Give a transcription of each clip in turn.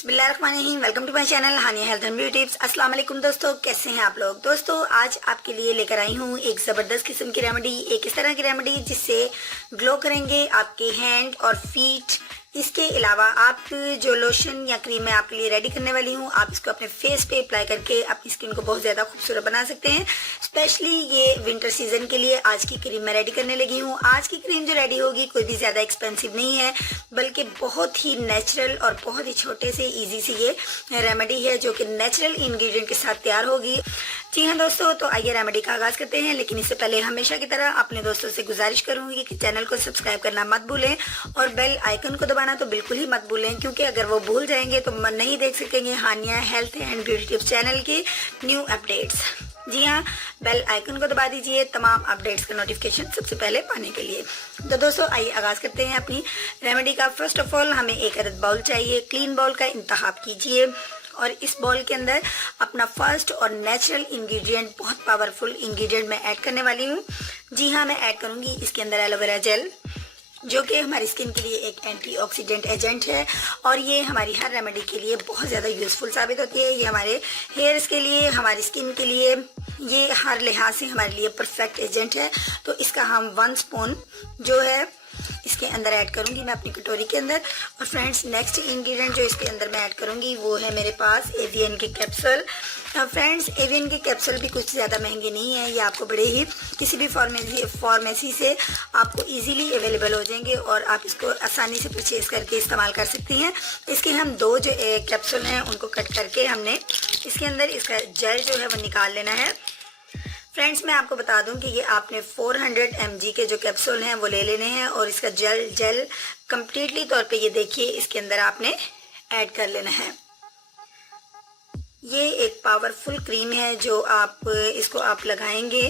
बिस्मिल्लाहिर्रहमानिर्रहीम। Welcome to my channel Hania health and beauty tips. अस्सलाम वालेकुम दोस्तों, कैसे हैं आप लोग। दोस्तों आज आपके लिए लेकर आई हूँ एक ज़बरदस्त किस्म की रेमेडी, एक इस तरह की रेमेडी जिससे ग्लो करेंगे आपके हैंड और फीट। इसके अलावा आप जो लोशन या क्रीम मैं आपके लिए रेडी करने वाली हूँ, आप इसको अपने फेस पे अप्लाई करके अपनी स्किन को बहुत ज़्यादा खूबसूरत बना सकते हैं। स्पेशली ये विंटर सीजन के लिए आज की क्रीम मैं रेडी करने लगी हूँ। आज की क्रीम जो रेडी होगी कोई भी ज़्यादा एक्सपेंसिव नहीं है, बल्कि बहुत ही नेचुरल और बहुत ही छोटे से ईजी सी ये रेमेडी है जो कि नेचुरल इंग्रेडिएंट के साथ तैयार होगी। जी हाँ दोस्तों, तो आइए रेमेडी का आगाज़ करते हैं। लेकिन इससे पहले हमेशा की तरह अपने दोस्तों से गुजारिश करूंगी कि चैनल को सब्सक्राइब करना मत भूलें और बेल आइकन को दबाना तो बिल्कुल ही मत भूलें, क्योंकि अगर वो भूल जाएंगे तो नहीं देख सकेंगे Hania health and beauty tips channel के न्यू अपडेट्स। जी हाँ, बेल आइकन को दबा दीजिए तमाम अपडेट्स का नोटिफिकेशन सबसे पहले पाने के लिए। तो दोस्तों आइए आगाज़ करते हैं अपनी रेमेडी का। फर्स्ट ऑफ ऑल हमें एक अदद बाउल चाहिए। क्लीन बाउल का इंतखाब कीजिए और इस बाउल के अंदर अपना फर्स्ट और नेचुरल इंग्रेडिएंट, बहुत पावरफुल इंग्रेडिएंट मैं ऐड करने वाली हूँ। जी हाँ, मैं ऐड करूँगी इसके अंदर एलोवेरा जेल, जो कि हमारी स्किन के लिए एक एंटीऑक्सीडेंट एजेंट है और ये हमारी हर रेमेडी के लिए बहुत ज़्यादा यूज़फुल साबित होती है। ये हमारे हेयर्स के लिए, हमारी स्किन के लिए, ये हर लिहाज से हमारे लिए परफेक्ट एजेंट है। तो इसका हम 1 स्पून जो है इसके अंदर ऐड करूंगी मैं अपनी कटोरी के अंदर। और फ्रेंड्स नेक्स्ट इंग्रेडिएंट जो इसके अंदर मैं ऐड करूंगी वो है मेरे पास एवियन के कैप्सूल। फ्रेंड्स एवियन के कैप्सूल भी कुछ ज़्यादा महंगे नहीं है, ये आपको बड़े ही किसी भी फार्मेसी से आपको इजीली अवेलेबल हो जाएंगे और आप इसको आसानी से परचेज करके इस्तेमाल कर सकती हैं। इसके हम 2 जो कैप्सूल हैं उनको कट करके हमने इसके अंदर इसका जेल जो है वो निकाल लेना है। फ्रेंड्स मैं आपको बता दूं कि ये आपने 400 mg के जो कैप्सूल हैं वो ले लेने हैं और इसका जेल कम्प्लीटली तौर पे ये देखिए इसके अंदर आपने ऐड कर लेना है। ये एक पावरफुल क्रीम है जो आप इसको आप लगाएंगे।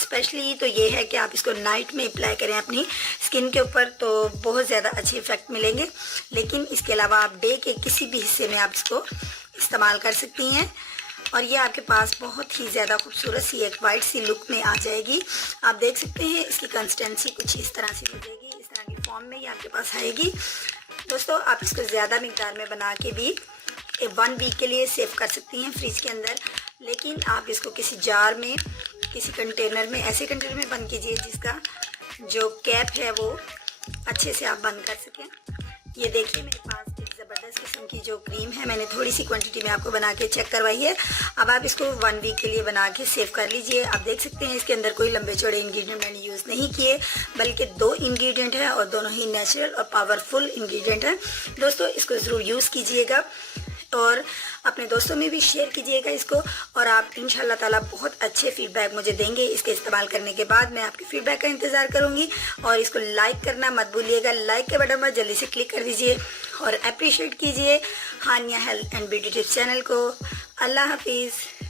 स्पेशली तो ये है कि आप इसको नाइट में अप्लाई करें अपनी स्किन के ऊपर तो बहुत ज़्यादा अच्छे इफेक्ट मिलेंगे। लेकिन इसके अलावा आप डे के किसी भी हिस्से में आप इसको इस्तेमाल कर सकती हैं और ये आपके पास बहुत ही ज़्यादा खूबसूरत सी एक वाइट सी लुक में आ जाएगी। आप देख सकते हैं इसकी कंसिस्टेंसी कुछ इस तरह से मिलेगी, इस तरह की फॉर्म में ये आपके पास आएगी। दोस्तों आप इसको ज़्यादा मिकदार में बना के भी 1 वीक के लिए सेव कर सकती हैं फ्रिज के अंदर। लेकिन आप इसको किसी जार में, किसी कंटेनर में, ऐसे कंटेनर में बंद कीजिए जिसका जो कैप है वो अच्छे से आप बंद कर सकें। ये देखिए मेरे पास ज़बरदस्त किस्म की जो क्रीम है, मैंने थोड़ी सी क्वांटिटी में आपको बना के चेक करवाई है। अब आप इसको 1 वीक के लिए बना के सेव कर लीजिए। आप देख सकते हैं इसके अंदर कोई लंबे चौड़े इंग्रेडिएंट मैंने यूज़ नहीं किए, बल्कि 2 इंग्रेडिएंट हैं और दोनों ही नेचुरल और पावरफुल इंग्रेडिएंट हैं। दोस्तों इसको ज़रूर यूज़ कीजिएगा और अपने दोस्तों में भी शेयर कीजिएगा इसको और आप इंशाल्लाह ताला बहुत अच्छे फीडबैक मुझे देंगे। इसके इस्तेमाल करने के बाद मैं आपके फीडबैक का इंतज़ार करूंगी और इसको लाइक करना मत भूलिएगा। लाइक के बटन पर जल्दी से क्लिक कर दीजिए और अप्रिशिएट कीजिए Hania health and beauty tips channel को। अल्लाह हाफिज़।